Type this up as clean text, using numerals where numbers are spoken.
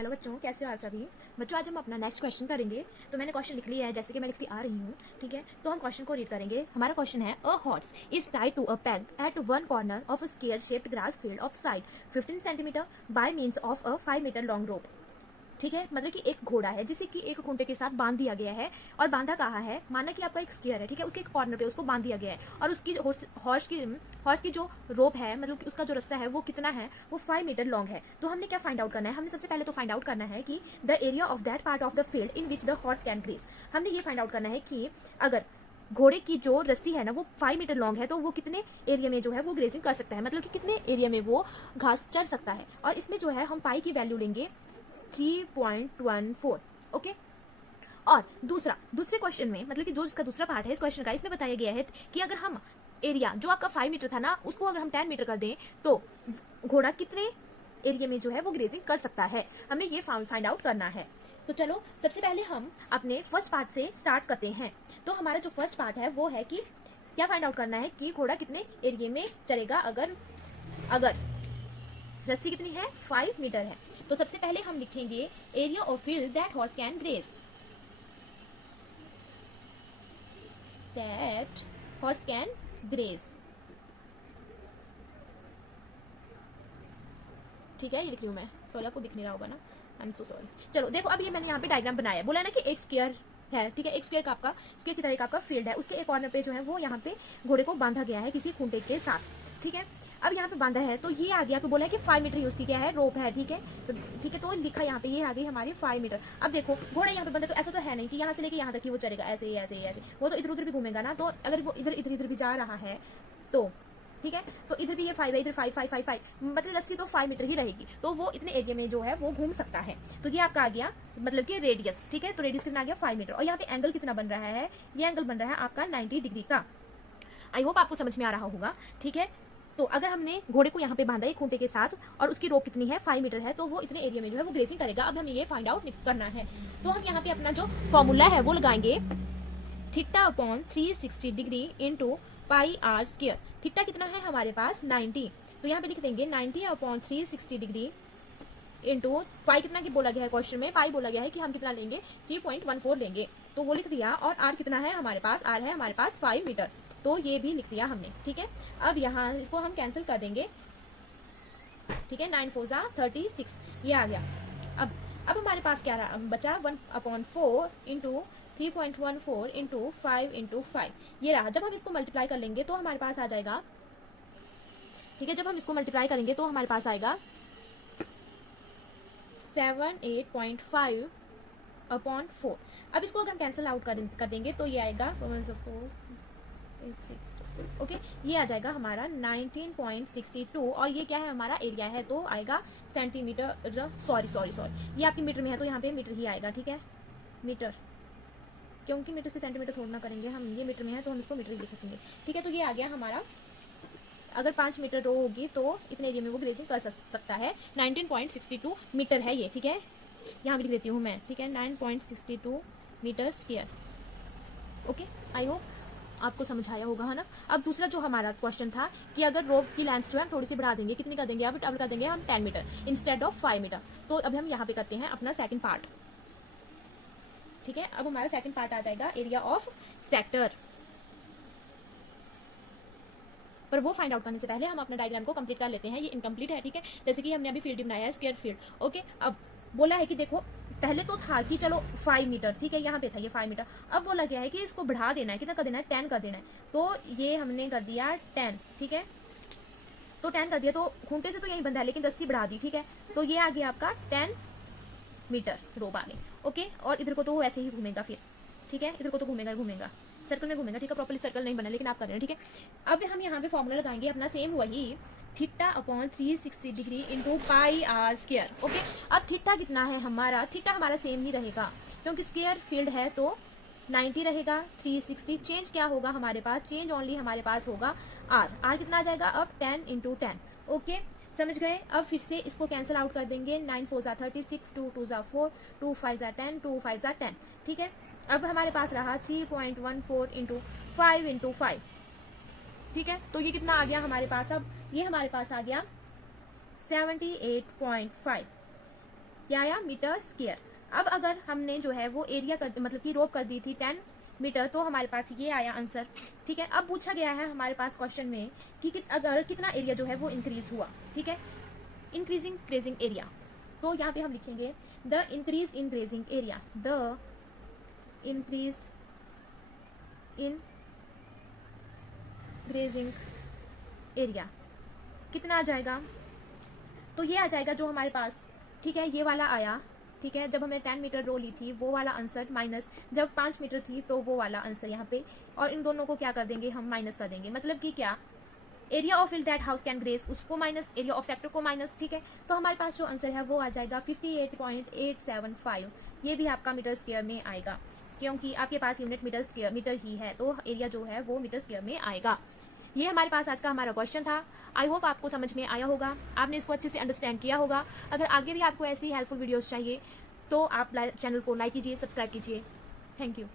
Hello बच्चों, कैसे हो आप सभी। बच्चों आज हम अपना नेक्स्ट क्वेश्चन करेंगे। तो मैंने क्वेश्चन लिख लिया है जैसे कि मैं लिखती आ रही हूँ, ठीक है। तो हम क्वेश्चन को रीड करेंगे। हमारा क्वेश्चन है, a horse is tied to a peg at one corner of a square shaped grass field of side 15 centimetre by means of a 5 metre long rope. ठीक है, मतलब कि एक घोड़ा है जिसे कि एक खूंटे के साथ बांध दिया गया है। और बांधा कहाँ है, माना कि आपका एक स्क्वायर है, ठीक है, उसके एक कॉर्नर पे उसको बांध दिया गया है। और उसकी हॉर्स की जो रोप है, मतलब कि उसका जो रास्ता है वो कितना है, वो 5 मीटर लॉन्ग है। तो हमने क्या फाइंड आउट करना है, हमने सबसे पहले तो फाइंड आउट करना है कि the area of that part of the field in which the horse can graze. हमने ये फाइंड आउट करना है कि अगर घोड़े की जो रस्सी है ना वो 5 मीटर लॉन्ग है, तो वो कितने एरिया में जो है वो ग्रेजिंग कर सकता है, मतलब कि कितने एरिया में वो घास चर सकता है। और इसमें जो है हम पाई की वैल्यू लेंगे 3.14। ओके। और दूसरे क्वेश्चन में, मतलब कि जो इसका दूसरा पार्ट है इस क्वेश्चन का, इसमें बताया गया है कि अगर हम एरिया जो आपका 5 मीटर था ना, उसको अगर हम 10 मीटर कर दें तो घोड़ा कितने एरिया में जो है वो ग्रेजिंग कर सकता है। हमने ये फाइंड आउट करना है। तो चलो सबसे पहले हम अपने फर्स्ट पार्ट से स्टार्ट करते हैं। तो हमारा जो फर्स्ट पार्ट है वो है कि क्या फाइंड आउट करना है कि घोड़ा कितने एरिया में चलेगा अगर रस्सी कितनी है, 5 मीटर है। तो सबसे पहले हम लिखेंगे area of field that horse can graze, that horse can graze. ठीक है, ये लिख रही हूं मैं, सॉरी आपको दिख नहीं रहा होगा ना, आई एम सो सॉरी। चलो देखो, अब ये मैंने यहाँ पे डायग्राम बनाया है। बोला ना कि एक स्क्वायर है, ठीक है, एक स्क्वायर का आपका स्क्वायर की तरह का आपका फील्ड है, उसके एक कॉर्नर पे जो है वो यहाँ पे घोड़े को बांधा गया है किसी खूंटे के साथ। ठीक है, अब यहाँ पे बांधा है तो ये आ गया, तो बोला है कि 5 मीटर उसकी क्या है, रोप है। ठीक है, तो लिखा यहाँ पे, ये आ गई हमारी 5 मीटर। अब देखो घोड़ा यहाँ पे बंधा, तो ऐसा तो है नहीं कि यहाँ से लेके यहाँ तक ही वो चलेगा, ऐसे ही ऐसे ही ऐसे, वो तो इधर उधर भी घूमेगा ना। तो अगर वो इधर भी जा रहा है तो ठीक है, तो इधर भी ये 5 है, इधर 5 5 5 5, मतलब रस्सी तो 5 मीटर ही रहेगी, तो वो इतने एरिया में जो है वो घूम सकता है। तो ये आपका आ गया मतलब कि रेडियस। ठीक है, तो रेडियस कितना आ गया, 5 मीटर। और यहाँ पे एंगल कितना बन रहा है, ये एंगल बन रहा है आपका 90 डिग्री का। आई होप आपको समझ में आ रहा होगा। ठीक है, तो अगर हमने घोड़े को यहाँ पे बांधा है खूंटे के साथ और उसकी रोप कितनी है, 5 मीटर है, तो वो इतने एरिया में जो है वो ग्रेसिंग करेगा। अब हमें ये फाइंड आउट करना है। तो हम यहाँ पे अपना जो फॉर्मूला है वो लगाएंगे, theta upon 360 degree into pi r square. Theta कितना है हमारे पास, 90, तो यहाँ पे लिख देंगे 90 अपॉन 360 डिग्री इंटू पाई कितना की बोला गया है क्वेश्चन में, पाई बोला गया है कि हम कितना लेंगे, 3.14 लेंगे, तो वो लिख दिया। और आर कितना है हमारे पास, आर है हमारे पास 5 मीटर, तो ये भी लिख दिया हमने। ठीक है, अब यहाँ इसको हम कैंसिल कर देंगे। ठीक है, 9 4 जा 36, ये आ गया। अब हमारे पास क्या रहा, बचा 1/4 इंटू 3.14 इंटू 5 इंटू 5, ये रहा। जब हम इसको मल्टीप्लाई कर लेंगे तो हमारे पास आ जाएगा, ठीक है, जब हम इसको मल्टीप्लाई करेंगे तो हमारे पास आएगा 78.5 अपॉन 4। अब इसको अगर हम कैंसिल आउट कर देंगे तो ये आएगा 4 ओके, ये आ जाएगा हमारा 19.62। और ये क्या है हमारा एरिया है, तो आएगा सेंटीमीटर, सॉरी ये आपकी मीटर में है तो यहाँ पे मीटर ही आएगा। ठीक है, मीटर, क्योंकि मीटर से सेंटीमीटर थोड़ा ना करेंगे हम, ये मीटर में है तो हम इसको मीटर ही लिखेंगे। ठीक है, तो ये आ गया हमारा, अगर 5 मीटर रो होगी तो इतने एरिया में वो ग्रेजिंग कर सकता है। 19.62 मीटर है ये। ठीक है, यहाँ भी लिख देती हूँ मैं। ठीक है, 9.62 metre square. Okay, I hope आपको समझ आया होगा, है ना। अब दूसरा जो हमारा क्वेश्चन था कि अगर रोप की लेंथ जो है थोड़ी सी बढ़ा देंगे, कितनी कर देंगे, अब कर देंगे हम 10 मीटर इंस्टेड ऑफ 5 मीटर। तो अभी हम यहाँ पे करते हैं अपना सेकंड पार्ट। ठीक है, अब हमारा सेकंड पार्ट आ जाएगा एरिया ऑफ सेक्टर, पर वो फाइंड आउट करने से पहले हम अपना डायग्राम को कंप्लीट कर लेते हैं। ये इनकम्प्लीट है। ठीक है, जैसे कि हमने अभी फील्ड बनाया है, स्क्वायर फील्ड। ओके, अब बोला है कि देखो पहले तो था कि चलो 5 मीटर, ठीक है, यहाँ पे था ये 5 मीटर। अब बोला गया है कि इसको बढ़ा देना है, कितना कर देना है, 10 कर देना है। तो ये हमने कर दिया 10। ठीक है, तो 10 कर दिया, तो खूंटे से तो यही बंधा है लेकिन रस्सी बढ़ा दी। ठीक है, तो ये आ गया आपका 10 मीटर रोप आ गई। ओके, और इधर को तो वैसे ही घूमेगा फिर। ठीक है, इधर को तो घूमेगा सर्कल में घूमेगा। ठीक है, प्रॉपर्ली सर्कल नहीं बना लेकिन आप कर रहे हैं। ठीक है, अब हम यहाँ पे फॉर्मूला लगाएंगे अपना सेम वही, theta upon 360 degree into pi r square. Okay, अब थीटा कितना है हमारा, थीटा हमारा सेम ही रहेगा क्योंकि स्क्वायर फील्ड है तो 90 रहेगा। 360 चेंज क्या होगा हमारे पास, चेंज ओनली हमारे पास होगा आर कितना आ जाएगा, अब 10 इंटू 10। ओके, समझ गए। अब फिर से इसको कैंसिल आउट कर देंगे, 9 4 जा 36, 2 2 जा 4, 2 5 जा 10, 2 5 जा 10। ठीक है, अब हमारे पास रहा 3.14 इंटू 5 इंटू 5। ठीक है, तो ये कितना आ गया हमारे पास, अब ये हमारे पास आ गया 78.5 क्या आया, मीटर स्क्वायर। अब अगर हमने जो है वो एरिया कर मतलब कि रोप कर दी थी 10 मीटर, तो हमारे पास ये आया आंसर। ठीक है, अब पूछा गया है हमारे पास क्वेश्चन में कि अगर कितना एरिया जो है वो इंक्रीज हुआ। ठीक है, इंक्रीजिंग ग्रेजिंग एरिया, तो यहाँ पे हम लिखेंगे the increase in grazing area, the increase in grazing area कितना आ जाएगा, तो ये आ जाएगा जो हमारे पास, ठीक है, ये वाला आया। ठीक है, जब हमने 10 मीटर रो ली थी वो वाला आंसर, माइनस जब 5 मीटर थी तो वो वाला आंसर यहाँ पे, और इन दोनों को क्या कर देंगे हम, माइनस कर देंगे। मतलब कि क्या, area of field that house can grace उसको माइनस, एरिया ऑफ सेक्टर को माइनस। ठीक है, तो हमारे पास जो आंसर है वो आ जाएगा 58.875। ये भी आपका मीटर स्क्वायर में आएगा, क्योंकि आपके पास यूनिट मीटर स्क्वायर मीटर ही है, तो एरिया जो है वो मीटर स्क्वायर में आएगा। ये हमारे पास आज का हमारा क्वेश्चन था। आई होप आपको समझ में आया होगा, आपने इसको अच्छे से अंडरस्टैंड किया होगा। अगर आगे भी आपको ऐसी हेल्पफुल वीडियोस चाहिए तो आप चैनल को लाइक कीजिए, सब्सक्राइब कीजिए। Thank you.